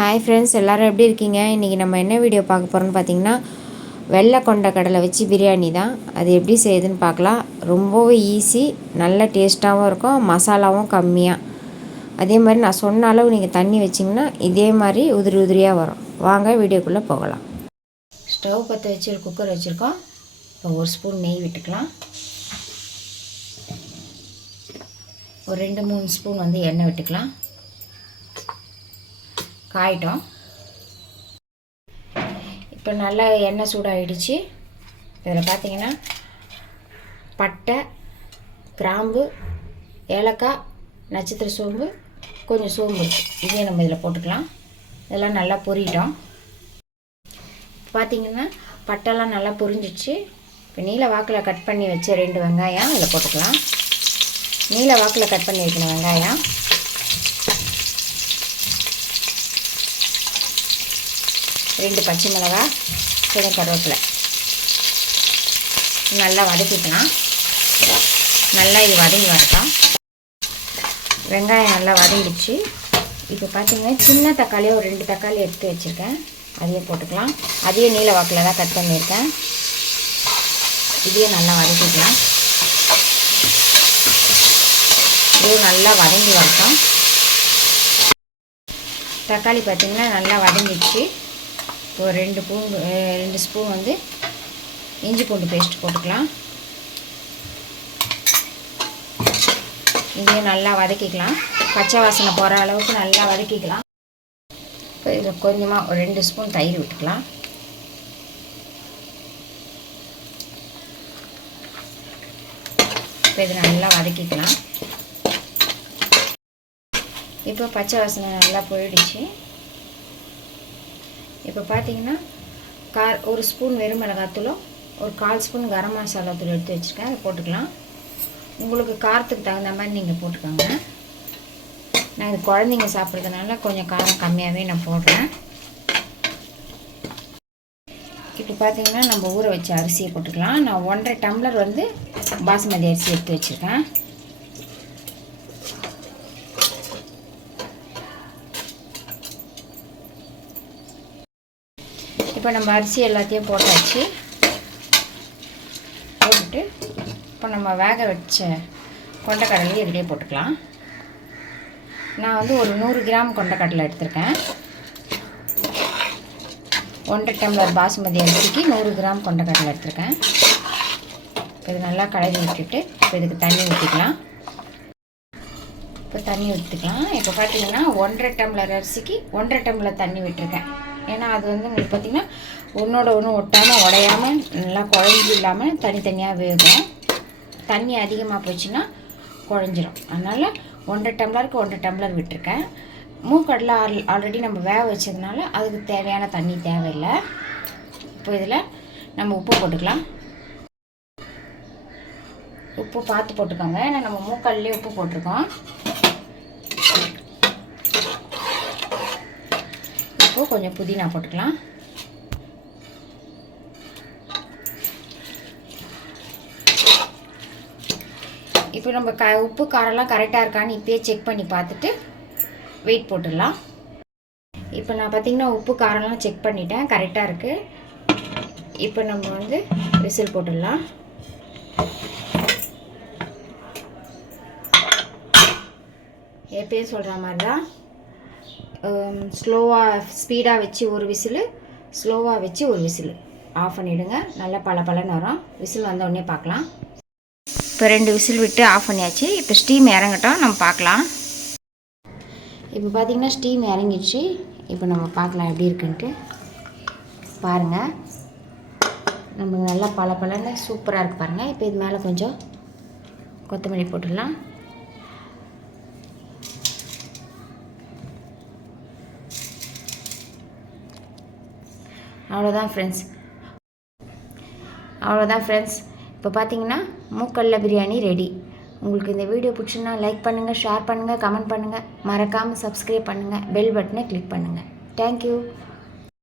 Hi friends, எல்லோரும் எப்படி இருக்கீங்க? இன்றைக்கி நம்ம என்ன வீடியோ பார்க்க போகிறோம்னு பார்த்தீங்கன்னா, வெள்ளை கொண்ட கடலை வச்சு பிரியாணி தான். அது எப்படி செய்யுதுன்னு பார்க்கலாம். ரொம்பவே ஈஸி, நல்ல டேஸ்ட்டாகவும் இருக்கும், மசாலாவும் கம்மியாக. அதே மாதிரி நான் சொன்ன அளவு நீங்கள் தண்ணி வச்சிங்கன்னா இதே மாதிரி உதிரி உதிரியாக வரும். வாங்க வீடியோக்குள்ளே போகலாம். ஸ்டவ் பற்ற வச்சு ஒரு குக்கர் வச்சுருக்கோம். இப்போ ஒரு ஸ்பூன் நெய் விட்டுக்கலாம். ஒரு 2-3 ஸ்பூன் எண்ணெய் விட்டுக்கலாம். காயிட்டோம். இப்போ நல்லா எண்ணெய் சூடாகிடுச்சு. இதில் பார்த்தீங்கன்னா பட்டை, கிராம்பு, ஏலக்காய், நட்சத்திர சோம்பு, கொஞ்சம் சோம்பு இதே நம்ம இதில் போட்டுக்கலாம். இதெல்லாம் நல்லா பொரிட்டோம். பார்த்திங்கன்னா பட்டைலாம் நல்லா பொரிஞ்சிச்சு. இப்போ நீல வாக்கில் கட் பண்ணி வச்ச 2 வெங்காயம் இதில் போட்டுக்கலாம். நீல வாக்கில் கட் பண்ணி வைக்கணும் வெங்காயம். ரெண்டு பச்சை மிளகாய், கொஞ்சம் கருவேப்பிலை நல்லா வதக்கிக்கலாம். நல்லா இது வதங்கி வரட்டும். வெங்காயம் நல்லா வதங்கிடுச்சு. இப்போ பார்த்தீங்கன்னா சின்ன தக்காளியாக ஒரு 2 தக்காளி எடுத்து வச்சுருக்கேன். அதையும் போட்டுக்கலாம். அதையும் நீல வாக்கில் தான் கட் பண்ணியிருக்கேன். இதையும் நல்லா வதக்கிக்கலாம். இதுவும் நல்லா வதங்கி வரட்டும். தக்காளி பார்த்திங்கன்னா நல்லா வதங்கிடுச்சு. ஒரு 2 ஸ்பூன் இஞ்சி பூண்டு பேஸ்ட் போட்டுக்கலாம். இதையும் நல்லா வதக்கிக்கலாம். பச்சை வாசனை போகிற அளவுக்கு நல்லா வதக்கிக்கலாம். இப்போ இதில் கொஞ்சமாக ஒரு 2 ஸ்பூன் தயிர் விட்டுக்கலாம். இப்போ இதை நல்லா வதக்கிக்கலாம். இப்போ பச்சை வாசனை நல்லா போயிடுச்சு. இப்போ பார்த்தீங்கன்னா ஒரு ஸ்பூன் வெறும் மிளகாத்தூளும் ஒரு 1/4 ஸ்பூன் கரம் மசாலா தூள் எடுத்து வச்சுருக்கேன். அதை போட்டுக்கலாம். உங்களுக்கு காரத்துக்கு தகுந்த மாதிரி நீங்கள் போட்டுக்கோங்க. நான் இது குழந்தைங்க சாப்பிட்றதுனால கொஞ்சம் காரம் கம்மியாகவே நான் போடுறேன். இப்போ பார்த்தீங்கன்னா நம்ம ஊற வச்ச அரிசியை போட்டுக்கலாம். நான் 1.5 டம்ளர் பாசுமதி அரிசி எடுத்து வச்சுருக்கேன். இப்போ நம்ம அரிசி எல்லாத்தையும் போட்டாச்சு. போட்டுட்டு இப்போ நம்ம வேக வச்ச கொண்டக்கடலையும் இதிலே போட்டுக்கலாம். நான் ஒரு 100 கிராம் கொண்டக்கடலை எடுத்திருக்கேன். 1.5 டம்ளர் பாசுமதி அரிசிக்கு 100 கிராம் கொண்டக்கடலை எடுத்திருக்கேன். இது நல்லா கலந்து விட்டுட்டு இப்போ இதுக்கு தண்ணி ஊற்றிக்கலாம். இப்போ தண்ணி ஊற்றிக்கலாம். இப்போ பார்த்தீங்கன்னா 1.5 டம்ளர் அரிசிக்கு 1.5 டம்ளர் தண்ணி விட்டுருக்கேன். ஏன்னா அது உங்களுக்கு பார்த்திங்கன்னா ஒன்றோட ஒன்று ஒட்டாமல் உடையாமல் நல்லா குழஞ்சி இல்லாமல் தனித்தனியாக வேகும். தண்ணி அதிகமாக போச்சுன்னா குழஞ்சிரும். அதனால் 1.5 டம்ளருக்கு 1.5 டம்ளர் விட்டுருக்கேன். மூக்கடலை ஆல்ரெடி நம்ம வேக வச்சதுனால அதுக்கு தேவையான தண்ணி தேவையில்லை. இப்போ இதில் நம்ம உப்பு போட்டுக்கலாம். உப்பு பார்த்து போட்டுக்கோங்க. ஏன்னா நம்ம மூக்கடலையே உப்பு போட்டிருக்கோம். இப்போ கொஞ்சம் புதினா போட்டுக்கலாம். இப்போ நம்ம உப்பு காரெல்லாம் கரெக்டாக இருக்கான்னு இப்போயே செக் பண்ணி பார்த்துட்டு வெயிட் போட்டுடலாம். இப்போ நான் பார்த்திங்கன்னா உப்பு காரெல்லாம் செக் பண்ணிட்டேன், கரெக்டாக இருக்குது. இப்போ நம்ம விசில் போட்டுடலாம். எப்பயும் சொல்கிற மாதிரி தான் ஸ்பீடாக வச்சு ஒரு விசில், ஸ்லோவாக வச்சு ஒரு விசில் ஆஃப் பண்ணிவிடுங்க. நல்லா பளபளன்னு வரும். விசில் வந்தோடனே பார்க்கலாம். இப்போ 2 விசில் விட்டு ஆஃப் பண்ணியாச்சு. இப்போ ஸ்டீம் இறங்கட்டும், நம்ம பார்க்கலாம். இப்போ பார்த்திங்கன்னா ஸ்டீம் இறங்கிடுச்சு. இப்போ நம்ம பார்க்கலாம் எப்படி இருக்குன்ட்டு. பாருங்கள், நமக்கு நல்லா பளபளன்னு சூப்பராக இருக்குது பாருங்கள். இப்போ இது மேலே கொஞ்சம் கொத்தமல்லி போட்டுடலாம். அவ்வளோதான் ஃப்ரெண்ட்ஸ். இப்போ பார்த்தீங்கன்னா மூக்கடலை பிரியாணி ரெடி. உங்களுக்கு இந்த வீடியோ பிடிச்சுன்னா லைக் பண்ணுங்கள், ஷேர் பண்ணுங்கள், கமெண்ட் பண்ணுங்கள். மறக்காமல் சப்ஸ்கிரைப் பண்ணுங்கள். பெல் பட்டனை கிளிக் பண்ணுங்கள். தேங்க்யூ.